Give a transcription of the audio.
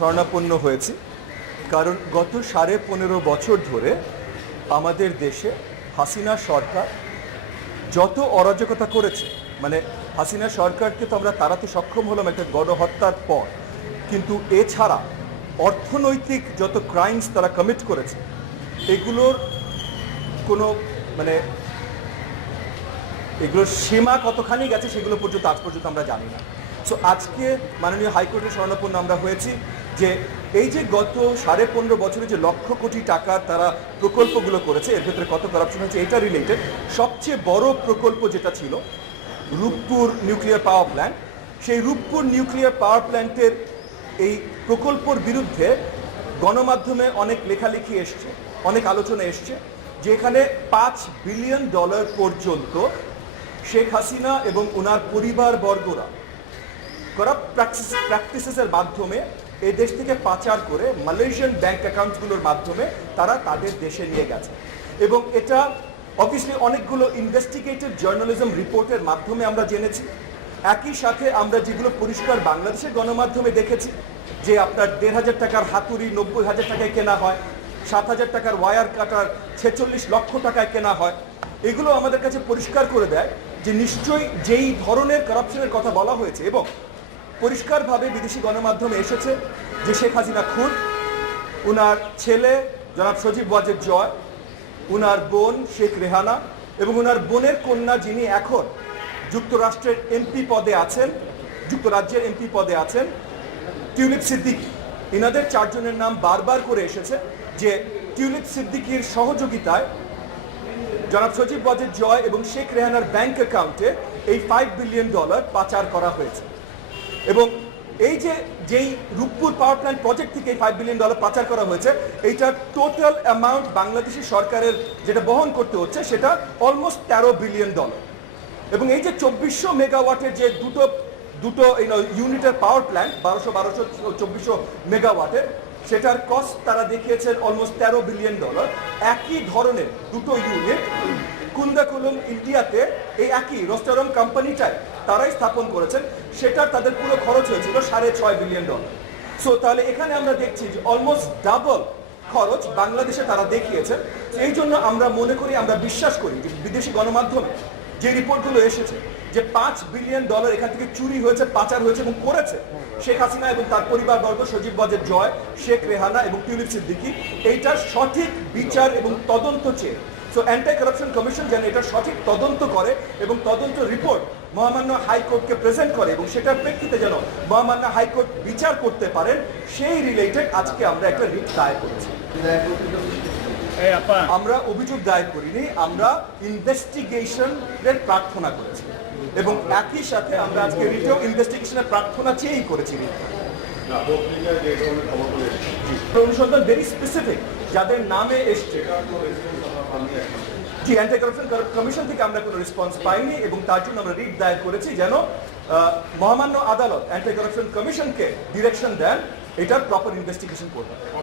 স্বর্ণাপন্ন হয়েছি। কারণ গত সাড়ে পনেরো বছর ধরে আমাদের দেশে হাসিনা সরকার যত অরাজকতা করেছে মানে হাসিনা সরকারকে তো আমরা তাড়াতে সক্ষম হলাম একটা গণহত্যার পর। কিন্তু এছাড়া অর্থনৈতিক যত ক্রাইমস তারা কমিট করেছে, এগুলোর কোনো মানে এগুলোর সীমা কতখানি গেছে সেগুলো পর্যন্ত আজ পর্যন্ত আমরা জানি না। সো আজকে মাননীয় হাইকোর্টের স্বর্ণপন্ন আমরা হয়েছি। যে এই যে গত সাড়ে পনেরো বছরে যে লক্ষ কোটি টাকার তারা প্রকল্পগুলো করেছে, এর ভেতরে কত কারাপশন হয়েছে এটা রিলেটেড সবচেয়ে বড় প্রকল্প যেটা ছিল, রূপপুর নিউক্লিয়ার পাওয়ার প্ল্যান্ট সেই রূপপুর নিউক্লিয়ার পাওয়ার প্ল্যান্টের এই প্রকল্পর বিরুদ্ধে গণমাধ্যমে অনেক লেখালেখি এসছে, অনেক আলোচনা এসছে, যেখানে পাঁচ বিলিয়ন ডলার পর্যন্ত শেখ হাসিনা এবং ওনার পরিবার বর্গরা করাপ্ট প্র্যাকটিস প্র্যাকটিসেসের মাধ্যমে এই দেশ থেকে পাচার করে মালয়েশিয়ান ব্যাংক অ্যাকাউন্টগুলোর মাধ্যমে তারা তাদের দেশে নিয়ে গেছে। এবং এটা অবভিয়াসলি অনেকগুলো ইনভেস্টিগেটেড জার্নালিজম রিপোর্টের মাধ্যমে আমরা জেনেছি। একই সাথে আমরা যেগুলো পরিষ্কার বাংলাদেশের গণমাধ্যমে দেখেছি, যে আপনার দেড় হাজার টাকার হাতুড়ি, নব্বই হাজার টাকায় কেনা হয়, সাত হাজার টাকার ওয়ার কাটার, ছেচল্লিশ লক্ষ টাকায় কেনা হয়, এগুলো আমাদের কাছে পরিষ্কার করে দেয় যে নিশ্চয়ই যেই ধরনের কারাপশনের কথা বলা হয়েছে এবং পরিষ্কারভাবে বিদেশি গণমাধ্যমে এসেছে যে শেখ হাসিনা খুন, উনার ছেলে জনাব সজীব ওয়াজেদ জয়, উনার বোন শেখ রেহানা এবং উনার বোনের কন্যা যিনি এখন যুক্তরাষ্ট্রের এমপি পদে আছেন, যুক্তরাজ্যের এমপি পদে আছেন, টিউলিপ সিদ্দিকি। ইনাদের চারজনের নাম বারবার করে এসেছে যে টিউলিপ সিদ্দিকির সহযোগিতায় জনাব সচিব ওয়াজেদ জয় এবং শেখ রেহানার ব্যাংক অ্যাকাউন্টে এই ফাইভ বিলিয়ন ডলার পাচার করা হয়েছে। এবং এই যে, যেই রূপপুর পাওয়ার প্ল্যান্ট প্রজেক্ট থেকে ফাইভ বিলিয়ন ডলার পাচার করা হয়েছে এইটার টোটাল অ্যামাউন্ট বাংলাদেশি সরকারের যেটা বহন করতে হচ্ছে, সেটা অলমোস্ট তেরো বিলিয়ন ডলার এবং এই যে চব্বিশশো মেগাওয়াটের যে দুটো দুটো ইউনিটের পাওয়ার প্ল্যান্ট বারোশো বারোশো, চব্বিশশো মেগাওয়াটের সেটার কস্ট তারা দেখিয়েছেন অলমোস্ট তেরো বিলিয়ন ডলার একই ধরনের দুটো ইউনিট কুন্দাকুলম ইন্ডিয়াতে এই একই রোস্টারম কোম্পানিটাই তারাই স্থাপন করেছেন, সেটার তাদের পুরো খরচ হয়েছিল সাড়ে ছয় বিলিয়ন ডলার সো তাহলে এখানে আমরা দেখছি যে অলমোস্ট ডাবল খরচ বাংলাদেশে তারা দেখিয়েছেন এই জন্য আমরা মনে করি, আমরা বিশ্বাস করি যে বিদেশি গণমাধ্যমে যে রিপোর্টগুলো এসেছে, যে পাঁচ বিলিয়ন ডলার এখান থেকে চুরি হয়েছে, পাচার হয়েছে এবং করেছে শেখ হাসিনা এবং তার পরিবারবর্গ সজীব বাজের জয়, শেখ রেহানা এবং টিউলিপ সিদ্দিকি, এইটার সঠিক বিচার এবং তদন্ত চেয়ে সো অ্যান্টি কারাপশন কমিশন যেন এটা সঠিক তদন্ত করে এবং তদন্ত রিপোর্ট মহামান্য হাইকোর্টকে প্রেজেন্ট করে এবং সেটার প্রেক্ষিতে যেন মহামান্য হাইকোর্ট বিচার করতে পারেন সেই রিলেটেড আজকে আমরা একটা রিট দায়ের করেছি। আমরা অভিযোগ দায়ের করিনি আমরা ইনভেস্টিগেশনের প্রার্থনা করেছি। এবং একই সাথে আমরা আজকে রিটেও ইনভেস্টিগেশনের প্রার্থনা চেয়েই করেছি অনুসন্ধান ভেরি স্পেসিফিক যাদের নামে এসছে। জি অ্যান্টি কারাপশন কমিশন থেকে আমরা কোনো রেসপন্স পাইনি এবং তার জন্য আমরা রিট দায়ের করেছি যেন মহামান্য আদালত অ্যান্টি কারাপশন কমিশনকে ডিরেকশন দেন এটা প্রপার ইনভেস্টিগেশন করবে